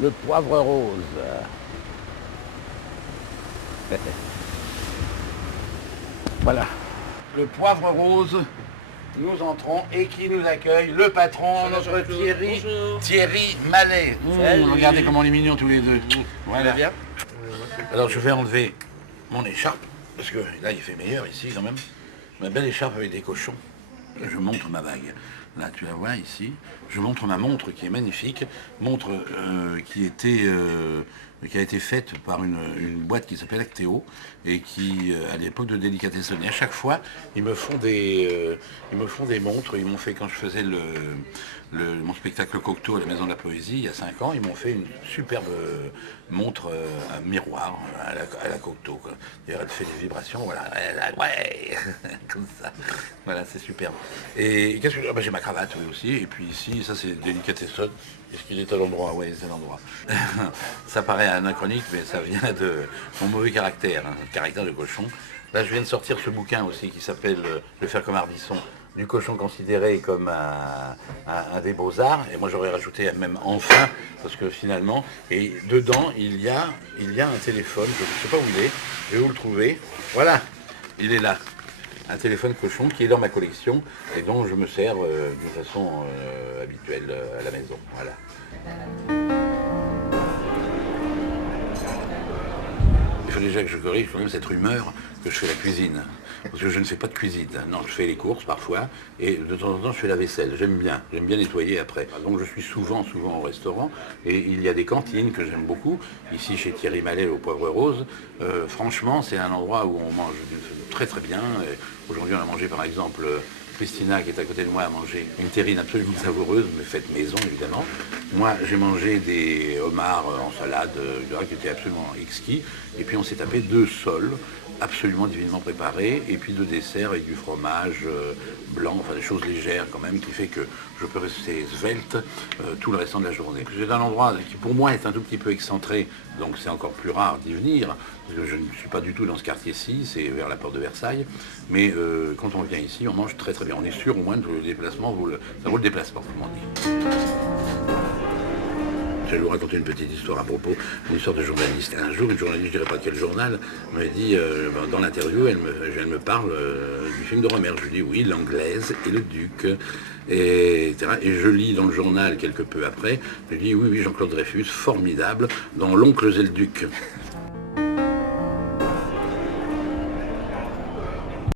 le poivre rose. Voilà. Le poivre rose, nous entrons et qui nous accueille, le patron, notre Thierry, Thierry Mallet. Regardez comment on est mignons tous les deux. Voilà. Bien. Alors je vais enlever mon écharpe, parce que là il fait meilleur ici quand même. Ma belle écharpe avec des cochons. Je montre ma bague. Là, tu la vois ici. Je montre ma montre qui est magnifique. Montre qui a été faite par une boîte qui s'appelle Actéo et qui, à l'époque de Délicatessen. Et à chaque fois, ils me font des montres. Ils m'ont fait, quand je faisais mon spectacle Cocteau à la Maison de la Poésie, il y a 5 ans, ils m'ont fait une superbe montre à miroir à la Cocteau, quoi. D'ailleurs, elle fait des vibrations, voilà. Ouais, comme ça. Voilà, c'est superbe. Et qu'est-ce que j'ai ma cravate oui, aussi. Et puis ici, ça c'est Délicatessen. Est-ce qu'il est à l'endroit? Oui, c'est à l'endroit. Ça paraît anachronique, mais ça vient de mon mauvais caractère, hein, caractère de cochon. Là, je viens de sortir ce bouquin aussi qui s'appelle Le faire comme Ardisson, du cochon considéré comme un des beaux-arts. Et moi, j'aurais rajouté même enfin, parce que finalement, et dedans, il y a un téléphone, je ne sais pas où il est, je vais vous le trouver. Voilà, il est là. Un téléphone cochon qui est dans ma collection et dont je me sers de façon habituelle à la maison. Voilà. Il faut déjà que je corrige quand même cette rumeur que je fais la cuisine. Parce que je ne fais pas de cuisine. Non, je fais les courses parfois et de temps en temps je fais la vaisselle. J'aime bien nettoyer après. Donc je suis souvent au restaurant et il y a des cantines que j'aime beaucoup. Ici chez Thierry Mallet au Poivre Rose, franchement c'est un endroit où on mange très très bien. Aujourd'hui on a mangé par exemple... Christina, qui est à côté de moi, a mangé une terrine absolument savoureuse, mais faite maison, évidemment. Moi, j'ai mangé des homards en salade, qui étaient absolument exquis. Et puis, on s'est tapé 2 sols, absolument divinement préparés, et puis 2 desserts avec du fromage blanc, enfin des choses légères quand même, qui fait que je peux rester svelte tout le restant de la journée. C'est un endroit qui, pour moi, est un tout petit peu excentré, donc c'est encore plus rare d'y venir, parce que je ne suis pas du tout dans ce quartier-ci, c'est vers la porte de Versailles, mais quand on vient ici, on mange très très bien. On est sûr au moins que le déplacement, ça vaut le déplacement, comme on dit. Je vais vous raconter une petite histoire à propos, une histoire de journaliste. Un jour, une journaliste, je ne dirais pas quel journal, me dit, dans l'interview, elle me parle du film de Rohmer. Je lui dis, oui, l'Anglaise et le Duc, etc. Et je lis dans le journal, quelque peu après, je lui dis, oui, Jean-Claude Dreyfus, formidable, dans L'Oncle et le Duc.